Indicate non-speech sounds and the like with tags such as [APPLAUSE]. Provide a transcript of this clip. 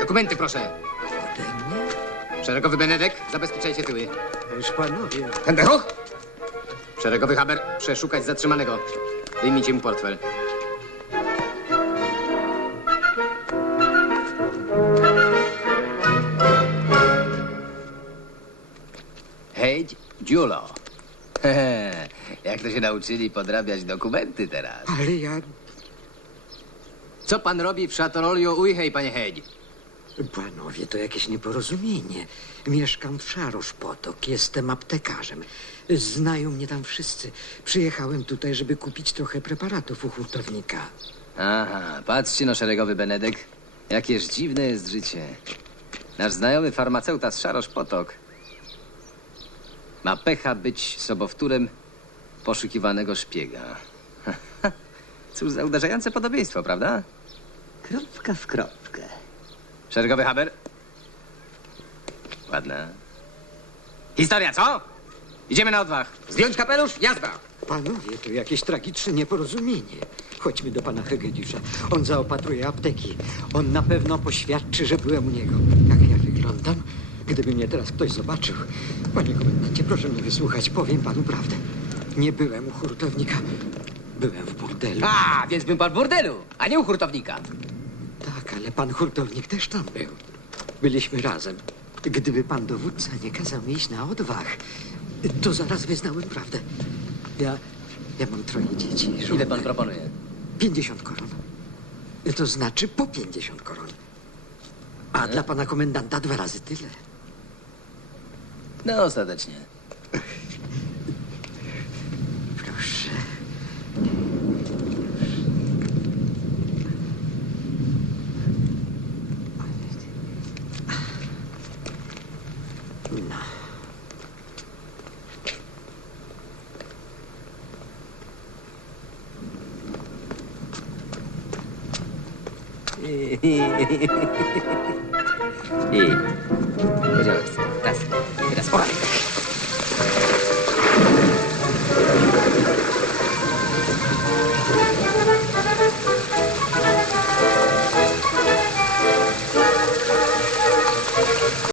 Dokumenty, proszę. Ode mnie? Szeregowy Benedek, zabezpieczaj się tyły. Już panowie. Ten deruch? Szeregowy Haber, przeszukać zatrzymanego. Wyjmijcie mu portfel. Hej, Giulio. Jak to się nauczyli podrabiać dokumenty teraz? Ale ja... Co pan robi w szatorolio Ujhej, panie Hedzi? Panowie, to jakieś nieporozumienie. Mieszkam w Szarusz Potok, jestem aptekarzem. Znają mnie tam wszyscy. Przyjechałem tutaj, żeby kupić trochę preparatów u hurtownika. Aha, patrzcie no, szeregowy Benedek. Jakież dziwne jest życie. Nasz znajomy farmaceuta z Szarosz Potok ma pecha być sobowtórem poszukiwanego szpiega. [LAUGHS] Cóż za uderzające podobieństwo, prawda? Kropka w kropkę. Szeregowy Haber. Ładna. Historia, co? Idziemy na odwach. Zdjąć kapelusz, jazda. Panowie, to jakieś tragiczne nieporozumienie. Chodźmy do pana Hegedisza. On zaopatruje apteki. On na pewno poświadczy, że byłem u niego. Jak ja wyglądam? Gdyby mnie teraz ktoś zobaczył. Panie komendancie, proszę mnie wysłuchać. Powiem panu prawdę. Nie byłem u hurtownika. Byłem w burdelu. A, więc bym pan w burdelu, a nie u hurtownika. Tak, ale pan hurtownik też tam był. Byliśmy razem. Gdyby pan dowódca nie kazał iść na odwach, to zaraz wyznałem prawdę. Ja, ja mam troje dzieci. Żonę. Ile pan proponuje? Pięćdziesiąt koron. To znaczy po pięćdziesiąt koron. A hmm. dla pana komendanta dwa razy tyle. No, ostatecznie. [LAUGHS] 있구나. 예, 예, 예, 예, 예, 예, 예, 예, 예, 예, 예, 예,